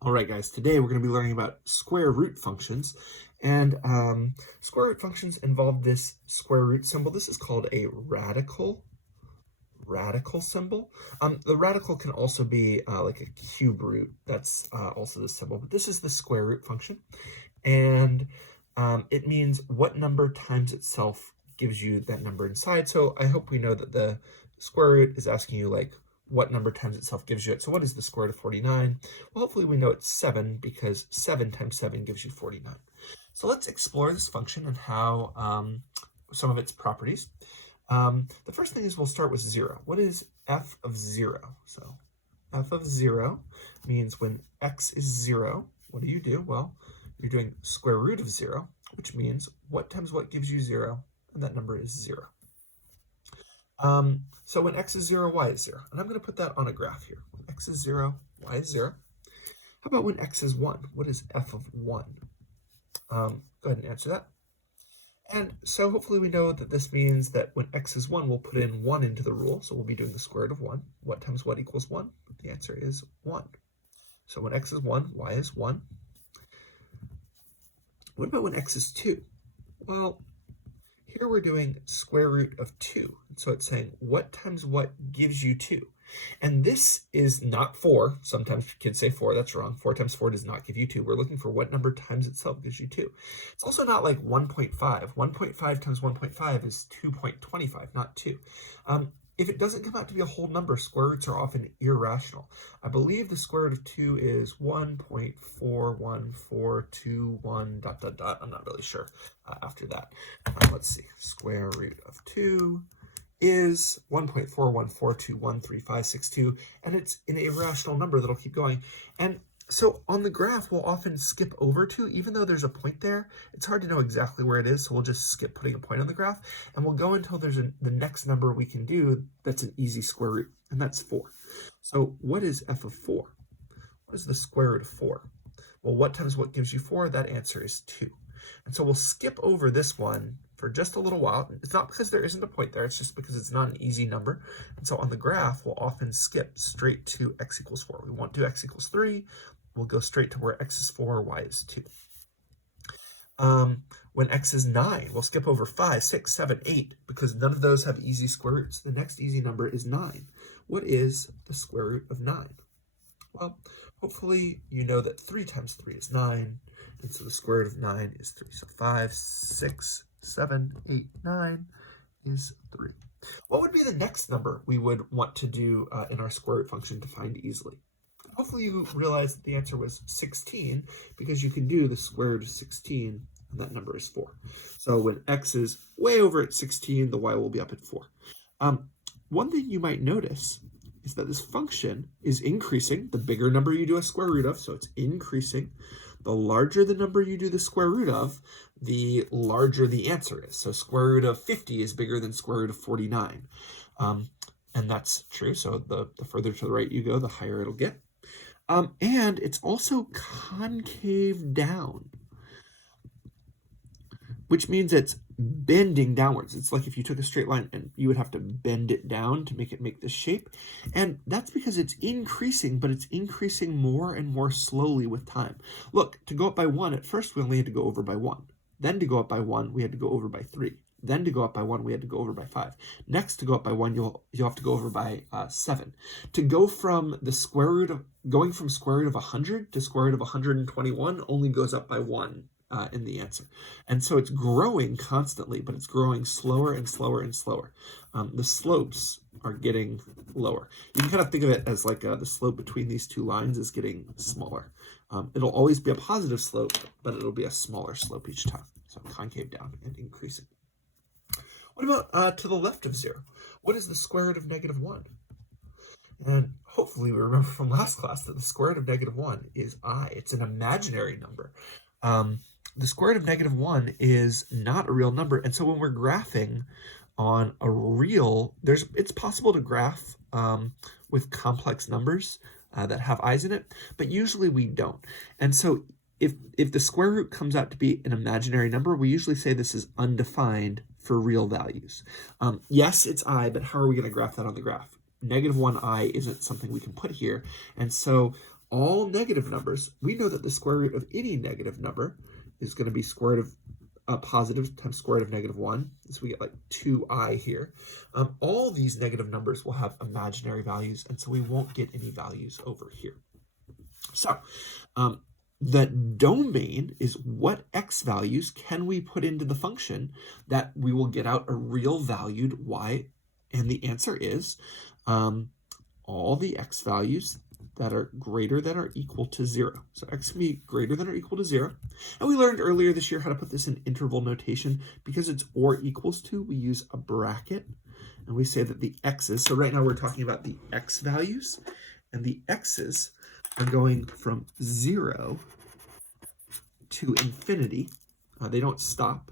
All right, guys, today we're going to be learning about square root functions. And square root functions involve this square root symbol. This is called a radical symbol. The radical can also be like a cube root. That's also the symbol. But this is the square root function. And it means what number times itself gives you that number inside. So I hope we know that the square root is asking you like what number times itself gives you it. So what is the square root of 49? Well, hopefully we know it's 7 because 7 times 7 gives you 49. So let's explore this function and how some of its properties. The first thing is we'll start with 0. What is f of 0? So f of 0 means when x is 0, what do? Well, you're doing square root of 0, which means what times what gives you 0, and that number is 0. So when x is 0, y is 0. And I'm going to put that on a graph here. When x is 0, y is 0. How about when x is 1? What is f of 1? Go ahead and answer that. And so hopefully we know that this means that when x is 1, we'll put in 1 into the rule. So we'll be doing the square root of 1. What times what equals 1? The answer is 1. So when x is 1, y is 1. What about when x is 2? Well, here we're doing square root of 2. So it's saying what times what gives you 2. And this is not 4. Sometimes kids say 4. That's wrong. 4 times 4 does not give you 2. We're looking for what number times itself gives you 2. It's also not like 1.5. 1.5 times 1.5 is 2.25, not 2. If it doesn't come out to be a whole number, square roots are often irrational. I believe the square root of 2 is 1.41421 ... I'm not really sure after that. Let's see. Square root of 2 is 1.414213562, and it's an irrational number that'll keep going. And so on the graph, we'll often skip over 2, even though there's a point there. It's hard to know exactly where it is, so we'll just skip putting a point on the graph, and we'll go until there's the next number we can do that's an easy square root, and that's 4. So what is f of 4? What is the square root of 4? Well, what times what gives you 4? That answer is 2. And so we'll skip over this one for just a little while. It's not because there isn't a point there, it's just because it's not an easy number. And so on the graph, we'll often skip straight to x equals 4. We won't do x equals 3. We'll go straight to where x is 4, y is 2. When x is 9, we'll skip over 5, 6, 7, 8, because none of those have easy square roots. The next easy number is 9. What is the square root of 9? Well, hopefully you know that 3 times 3 is 9, and so the square root of 9 is 3. So 5, 6, 7, 8, 9 is 3. What would be the next number we would want to do in our square root function to find easily? Hopefully you realize that the answer was 16, because you can do the square root of 16, and that number is 4. So when x is way over at 16, the y will be up at 4. One thing you might notice is that this function is increasing the bigger number you do a square root of, so it's increasing. The larger the number you do the square root of, the larger the answer is. So square root of 50 is bigger than square root of 49. And that's true, so the further to the right you go, the higher it'll get. And it's also concave down, which means it's bending downwards. It's like if you took a straight line and you would have to bend it down to make it make this shape. And that's because it's increasing, but it's increasing more and more slowly with time. Look, to go up by 1, at first we only had to go over by 1. Then to go up by 1, we had to go over by 3. Then to go up by 1, we had to go over by 5. Next, to go up by 1, you'll have to go over by 7. To go from the square root of, going from square root of 100 to square root of 121 only goes up by 1 in the answer. And so it's growing constantly, but it's growing slower and slower and slower. The slopes are getting lower. You can kind of think of it as like the slope between these two lines is getting smaller. It'll always be a positive slope, but it'll be a smaller slope each time. So concave down and increasing. What about to the left of 0? What is the square root of negative 1? And hopefully we remember from last class that the square root of negative 1 is I. It's an imaginary number. The square root of negative 1 is not a real number. And so when we're graphing on a real, it's possible to graph with complex numbers that have i's in it, but usually we don't. And so if the square root comes out to be an imaginary number, we usually say this is undefined for real values. Yes, it's I, but how are we going to graph that on the graph? Negative 1i isn't something we can put here. And so all negative numbers, we know that the square root of any negative number is going to be square root of positive times square root of -1. So we get like 2i here. All these negative numbers will have imaginary values, and so we won't get any values over here. So the domain is what x values can we put into the function that we will get out a real valued y, and the answer is all the x values that are greater than or equal to 0. So x can be greater than or equal to 0. And we learned earlier this year how to put this in interval notation. Because it's or equals to, we use a bracket. And we say that the x's, so right now we're talking about the x values, and the x's are going from 0 to infinity. They don't stop.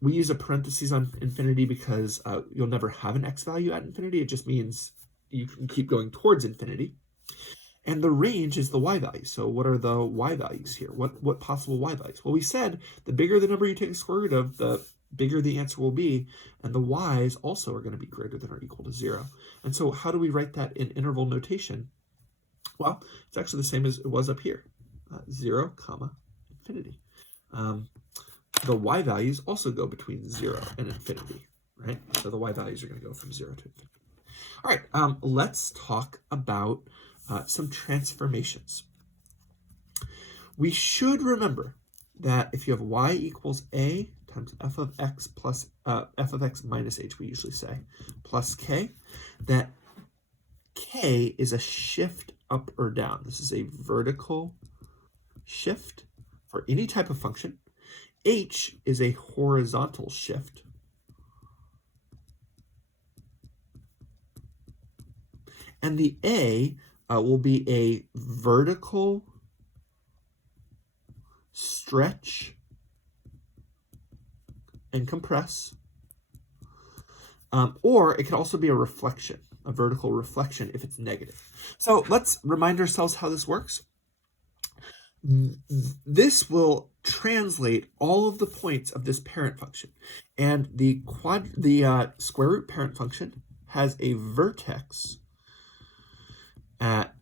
We use a parentheses on infinity because you'll never have an x value at infinity. It just means you can keep going towards infinity. And the range is the y value. So what are the y values here? What possible y values? Well, we said the bigger the number you take the square root of, the bigger the answer will be, and the y's also are going to be greater than or equal to 0. And so how do we write that in interval notation? Well, it's actually the same as it was up here, 0, comma, infinity. The y values also go between 0 and infinity, right? So the y values are going to go from 0 to infinity. All right, let's talk about some transformations. We should remember that if you have y equals a times f of x plus f of x minus h, we usually say, plus k, that k is a shift up or down. This is a vertical shift for any type of function. H is a horizontal shift. And the a will be a vertical stretch and compress. Or it can also be a reflection, a vertical reflection if it's negative. So let's remind ourselves how this works. This will translate all of the points of this parent function. And the square root parent function has a vertex at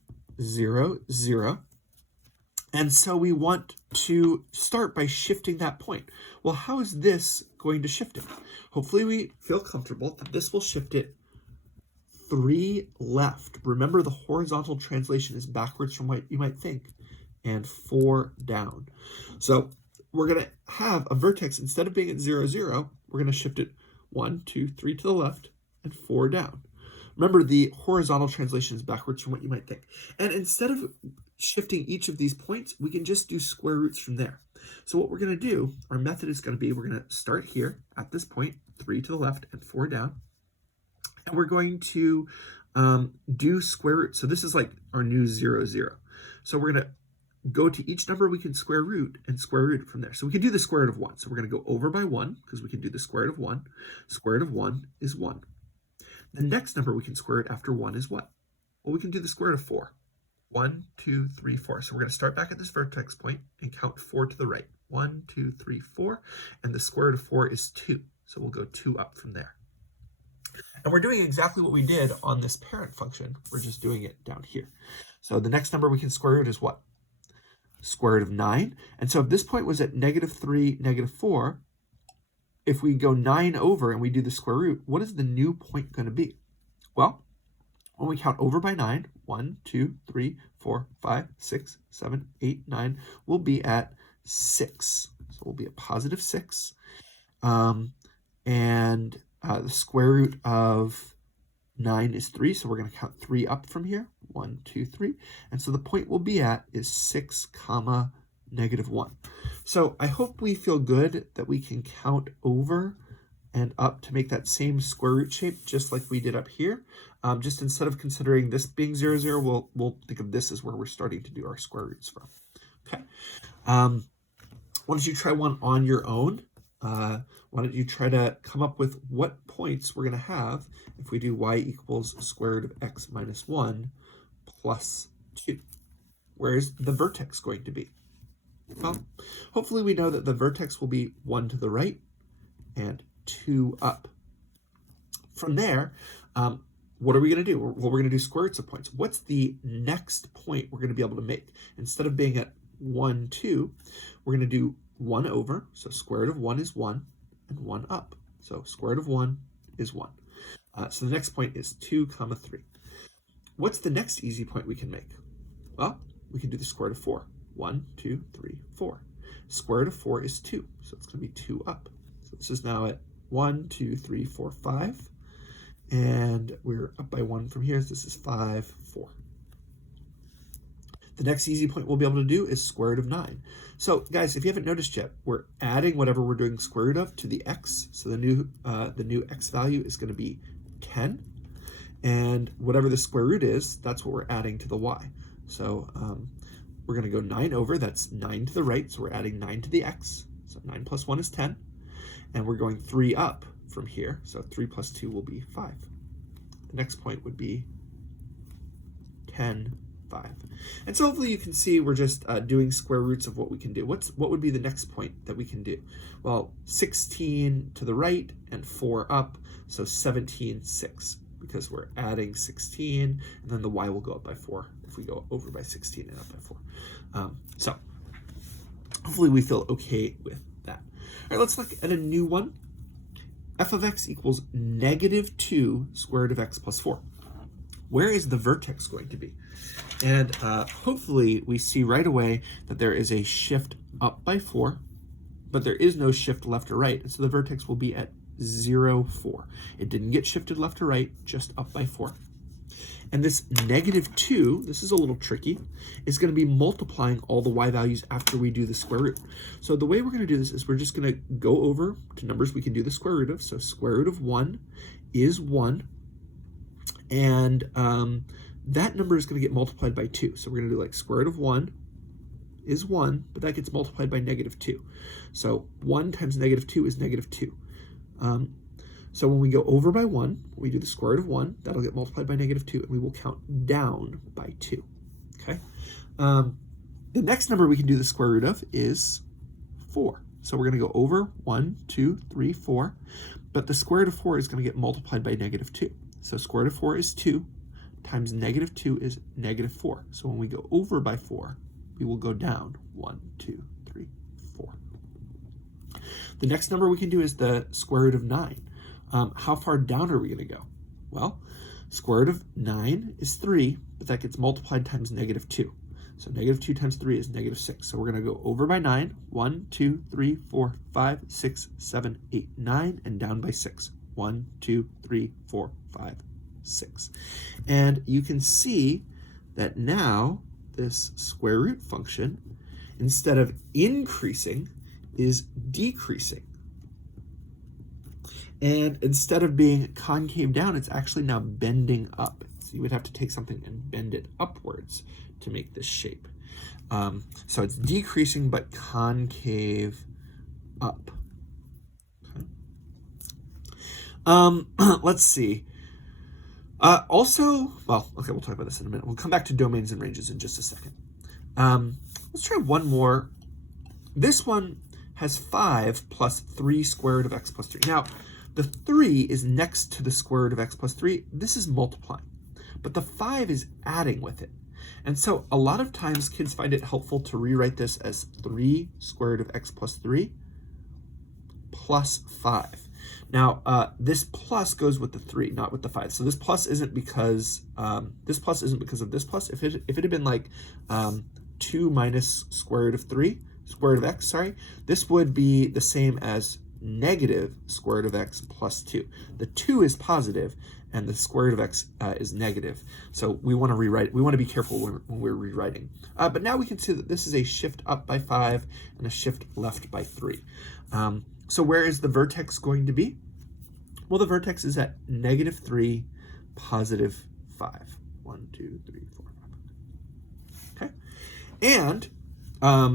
0, 0. And so we want to start by shifting that point. Well, how is this going to shift it? Hopefully we feel comfortable that this will shift it 3 left. Remember, the horizontal translation is backwards from what you might think, and 4 down. So we're going to have a vertex, instead of being at 0, 0, we're going to shift it 1, 2, 3 to the left, and 4 down. Remember, the horizontal translation is backwards from what you might think. And instead of shifting each of these points, we can just do square roots from there. So what we're going to do, our method is going to be, we're going to start here at this point, 3 to the left and 4 down. And we're going to do square root. So this is like our new 0, 0. So we're going to go to each number we can square root and square root from there. So we can do the square root of 1. So we're going to go over by 1 because we can do the square root of 1. Square root of 1 is 1. The next number we can square root after 1 is what? Well, we can do the square root of 4. 1, 2, 3, 4. So we're going to start back at this vertex point and count 4 to the right. 1, 2, 3, 4. And the square root of 4 is 2. So we'll go 2 up from there. And we're doing exactly what we did on this parent function. We're just doing it down here. So the next number we can square root is what? Square root of 9. And so if this point was at -3, -4, if we go 9 over and we do the square root, what is the new point going to be? Well, when we count over by 9, 1, 2, 3, 4, 5, 6, 7, 8, 9, we'll be at 6. So we'll be at positive 6. And the square root of 9 is 3, so we're going to count 3 up from here. 1, 2, 3. And so the point we'll be at is 6, comma, -1. So I hope we feel good that we can count over and up to make that same square root shape, just like we did up here. Just instead of considering this being 0, 0, we'll think of this as where we're starting to do our square roots from. Okay. Why don't you try one on your own? Why don't you try to come up with what points we're going to have if we do y equals square root of x minus 1 plus 2? Where's the vertex going to be? Well, hopefully we know that the vertex will be 1 to the right and 2 up. From there, what are we going to do? Well, we're going to do square roots of points. What's the next point we're going to be able to make? Instead of being at 1, 2, we're going to do 1 over. So square root of 1 is 1, and 1 up. So square root of 1 is 1. So the next point is 2, 3. What's the next easy point we can make? Well, we can do the square root of 4. 1, 2, 3, 4. Square root of 4 is 2, so it's going to be 2 up. So this is now at 1, 2, 3, 4, 5. And we're up by 1 from here. So this is 5, 4. The next easy point we'll be able to do is square root of 9. So guys, if you haven't noticed yet, we're adding whatever we're doing square root of to the x. So the new x value is going to be 10. And whatever the square root is, that's what we're adding to the y. So we're going to go 9 over. That's 9 to the right. So we're adding 9 to the x. So 9 plus 1 is 10. And we're going 3 up from here. So 3 plus 2 will be 5. The next point would be 10, 5. And so hopefully you can see we're just doing square roots of what we can do. What would be the next point that we can do? Well, 16 to the right and 4 up. So 17, 6. Because we're adding 16, and then the y will go up by 4 if we go over by 16 and up by 4. So hopefully we feel okay with that. All right, let's look at a new one. F of x equals -2 square root of x plus 4. Where is the vertex going to be? And hopefully we see right away that there is a shift up by 4, but there is no shift left or right. And so the vertex will be at 0, 4. It didn't get shifted left or right, just up by 4. And this -2, this is a little tricky, is going to be multiplying all the y values after we do the square root. So the way we're going to do this is we're just going to go over to numbers we can do the square root of. So square root of 1 is 1. And that number is going to get multiplied by 2. So we're going to do like square root of 1 is 1, but that gets multiplied by -2. So 1 times -2 is -2. So when we go over by 1, we do the square root of 1, that'll get multiplied by -2, and we will count down by 2, okay? The next number we can do the square root of is 4. So we're going to go over 1, 2, 3, 4, but the square root of 4 is going to get multiplied by -2. So square root of 4 is 2, times -2 is -4. So when we go over by 4, we will go down 1, 2, 3, 4. The next number we can do is the square root of 9. How far down are we going to go? Well, square root of 9 is 3, but that gets multiplied times -2. So -2 times 3 is -6. So we're going to go over by 9. 1, 2, 3, 4, 5, 6, 7, 8, 9, and down by 6. 1, 2, 3, 4, 5, 6. And you can see that now this square root function, instead of increasing, is decreasing. And instead of being concave down, it's actually now bending up. So you would have to take something and bend it upwards to make this shape. So it's decreasing but concave up. Okay. Let's see. Also, well, okay, we'll talk about this in a minute. We'll come back to domains and ranges in just a second. Let's try one more. This one has 5 plus 3 square root of x plus 3. Now, the 3 is next to the square root of x plus 3. This is multiplying, but the 5 is adding with it. And so a lot of times kids find it helpful to rewrite this as 3 square root of x plus 3 plus 5. Now, this plus goes with the 3, not with the 5. So this plus isn't because of this plus. If it had been like 2 minus square root of 3, square root of x, sorry, this would be the same as negative square root of x plus 2. The 2 is positive, and the square root of x is negative. So we want to rewrite. We want to be careful when we're rewriting. But now we can see that this is a shift up by 5 and a shift left by 3. So where is the vertex going to be? Well, the vertex is at -3, positive 5. 1, 2, 3, 4, 5. Okay, and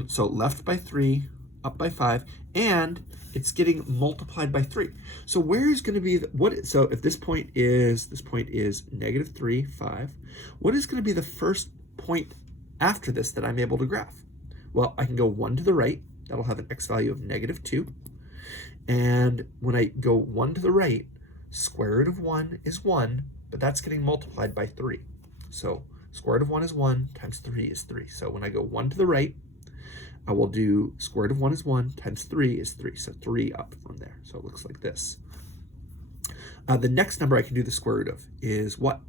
so left by 3, up by 5, and it's getting multiplied by 3. So where is going to be so if this point is -3, 5, what is going to be the first point after this that I'm able to graph? Well, I can go 1 to the right. That'll have an x value of -2. And when I go 1 to the right, square root of 1 is 1, but that's getting multiplied by 3. So square root of 1 is 1 times 3 is 3. So when I go 1 to the right, I will do square root of 1 is 1 times 3 is 3. So 3 up from there. So it looks like this. The next number I can do the square root of is what?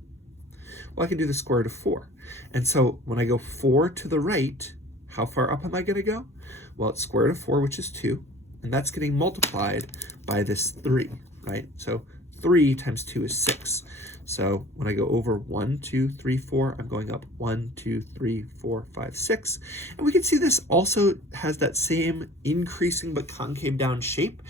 Well, I can do the square root of 4. And so when I go 4 to the right, how far up am I going to go? Well, it's square root of 4, which is 2. And that's getting multiplied by this 3, right? So 3 times 2 is 6. So when I go over 1, 2, 3, 4, I'm going up 1, 2, 3, 4, 5, 6. And we can see this also has that same increasing but concave down shape,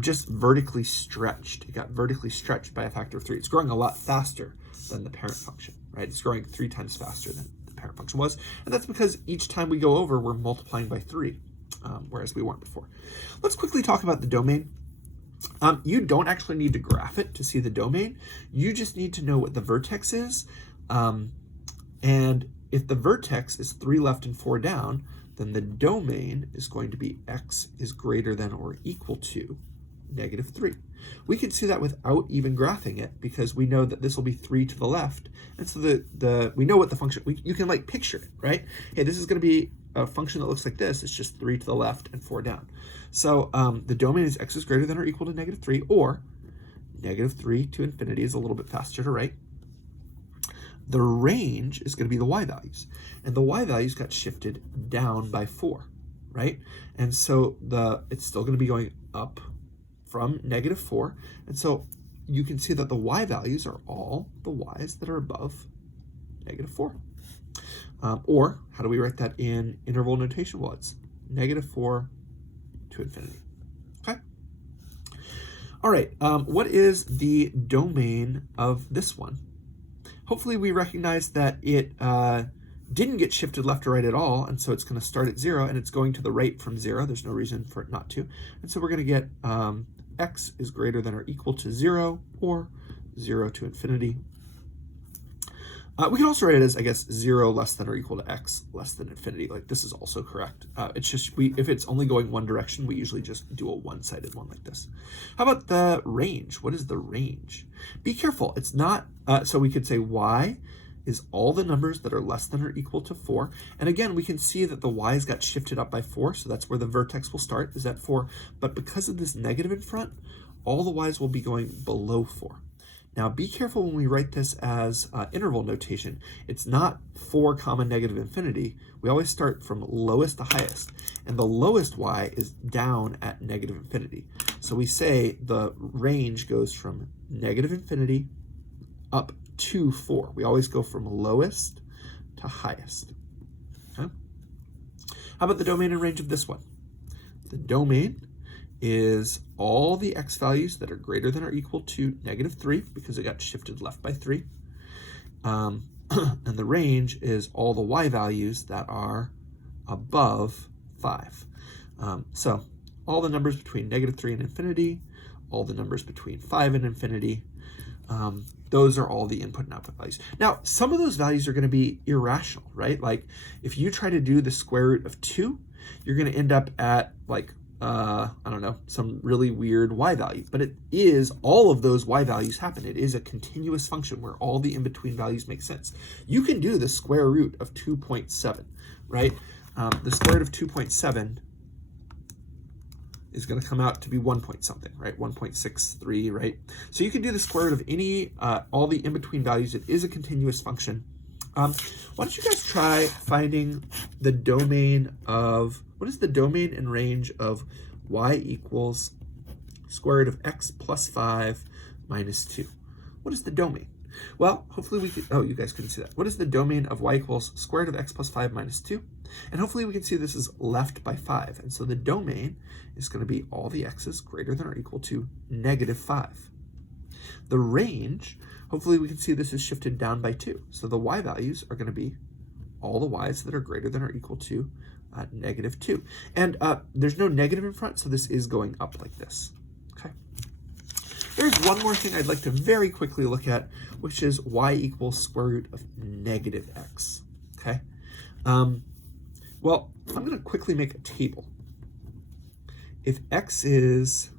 just vertically stretched. It got vertically stretched by a factor of 3. It's growing a lot faster than the parent function, right? It's growing 3 times faster than the parent function was. And that's because each time we go over, we're multiplying by 3, whereas we weren't before. Let's quickly talk about the domain. You don't actually need to graph it to see the domain. You just need to know what the vertex is. And if the vertex is 3 left and 4 down, then the domain is going to be x is greater than or equal to -3. We can see that without even graphing it because we know that this will be 3 to the left. And so we know what the function, you can like picture it, right? Hey, this is going to be a function that looks like this. It's just 3 to the left and 4 down. So the domain is x is greater than or equal to -3, or -3 to infinity is a little bit faster to write. The range is going to be the y values. And the y values got shifted down by 4, right? And so it's still going to be going up from -4. And so you can see that the y values are all the y's that are above -4. Or how do we write that in interval notation? Well, it's -4 to infinity. Okay. All right. What is the domain of this one? Hopefully we recognize that it didn't get shifted left or right at all, and so it's going to start at 0, and it's going to the right from 0. There's no reason for it not to. And so we're going to get x is greater than or equal to 0, or 0 to infinity. We can also write it as, I guess, 0 less than or equal to x less than infinity. Like, this is also correct. It's just, if it's only going one direction, we usually just do a one-sided one like this. How about the range? What is the range? Be careful. It's not, so we could say y is all the numbers that are less than or equal to 4. And again, we can see that the y's got shifted up by 4, so that's where the vertex will start, is at 4. But because of this negative in front, all the y's will be going below 4. Now, be careful when we write this as interval notation. It's not 4 comma negative infinity. We always start from lowest to highest, and the lowest y is down at negative infinity. So we say the range goes from negative infinity up to 4. We always go from lowest to highest. Okay? How about the domain and range of this one? The domain is all the x values that are greater than or equal to -3 because it got shifted left by 3. And the range is all the y values that are above 5. So all the numbers between -3 and infinity, all the numbers between 5 and infinity, those are all the input and output values. Now, some of those values are going to be irrational, right? Like if you try to do the square root of 2, you're going to end up at like I don't know, some really weird y value, but it is, all of those y values happen. It is a continuous function where all the in-between values make sense. You can do the square root of 2.7, right? The square root of 2.7 is going to come out to be 1 point something, right? 1.63, right? So you can do the square root of any, all the in-between values. It is a continuous function. Why don't you guys try finding the domain of, what is the domain and range of y equals square root of x plus 5 minus 2? What is the domain? Well, hopefully we could, oh, you guys couldn't see that. What is the domain of y equals square root of x plus 5 minus 2? And hopefully we can see this is left by 5. And so the domain is going to be all the x's greater than or equal to -5. The range, hopefully we can see this is shifted down by 2. So the y values are going to be all the y's that are greater than or equal to -2. And there's no negative in front, so this is going up like this. Okay. There's one more thing I'd like to very quickly look at, which is y equals square root of -x. Okay. Well, I'm going to quickly make a table. If x is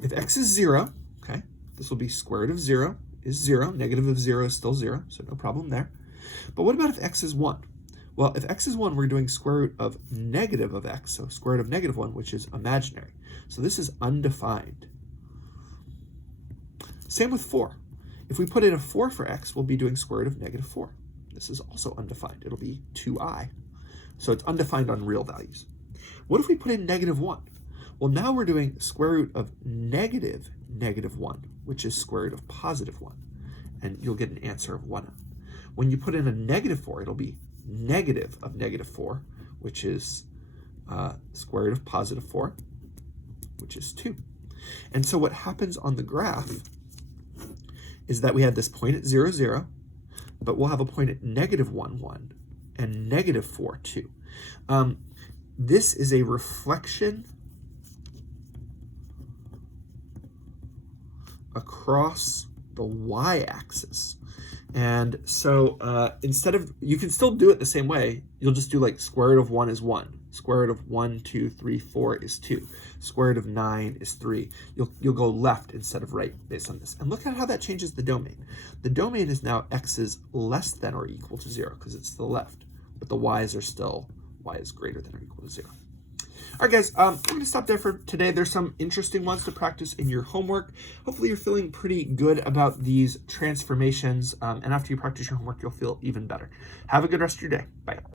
0, okay, This will be square root of 0 is 0. Negative of 0 is still 0, so no problem there. But what about if x is 1? Well, if x is 1, we're doing square root of negative of x, so square root of negative 1, which is imaginary. So this is undefined. Same with 4. If we put in a 4 for x, we'll be doing square root of negative 4. This is also undefined. It'll be 2i. So it's undefined on real values. What if we put in negative 1? Well, now we're doing square root of negative 1, which is square root of positive 1. And you'll get an answer of 1. When you put in a negative 4, it'll be negative of negative 4, which is square root of positive 4, which is 2. And so what happens on the graph is that we had this point at 0, 0, but we'll have a point at negative 1, 1, and negative 4, 2. This is a reflection across the y-axis. And so instead of, you can still do it the same way. You'll just do like square root of 1 is 1. Square root of 1, 2, 3, 4 is 2. Square root of 9 is 3. You'll go left instead of right based on this. And look at how that changes the domain. The domain is now x is less than or equal to 0 because it's to the left. But the y's are still, y is greater than or equal to 0. All right, guys, I'm going to stop there for today. There's some interesting ones to practice in your homework. Hopefully you're feeling pretty good about these transformations. And after you practice your homework, you'll feel even better. Have a good rest of your day. Bye.